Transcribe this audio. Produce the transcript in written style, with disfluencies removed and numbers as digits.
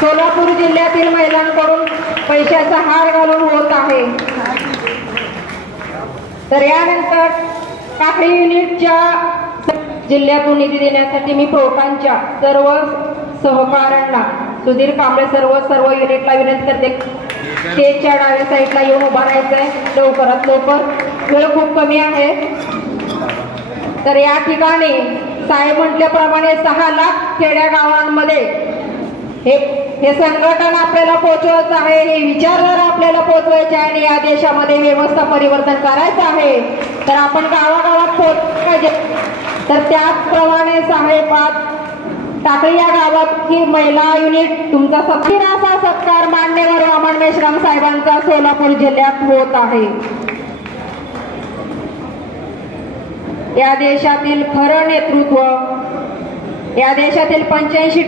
सोलापूर जिल्ह्यातील महिलांकडून पैशाचा हार घालून होत आहे। तर यानंतर काकडी युनिटच्या जिल्ह्यातून निधी देण्यासाठी मी प्रोटांच्या सर्व सहकाऱ्यांना सुधीर कांबळे सर्व युनिटला विनंती करते, स्टेजच्या डाव्या साईडला येऊन उभा राहायचंय लवकरात लवकर, वेळ खूप कमी आहे। तर या ठिकाणी साहेब म्हटल्याप्रमाणे 6 लाख खेड्या गावांमध्ये हे संघटन आपल्याला पोहोचवायचं आहे, हे विचारधारा आपल्याला पोहोचवायचे आहे आणि या देशामध्ये व्यवस्था परिवर्तन करायचं आहे। तर आपण गावागावात पोहोचलं पाहिजे। तर त्याचप्रमाणे साहेब टाकळी या गावात ही महिला युनिट तुमचा असा सत्कार मान्यवर वामन मेश्राम साहेबांचा सोलापूर जिल्ह्यात होत आहे। या देशातील खरं नेतृत्व, या देशातील 85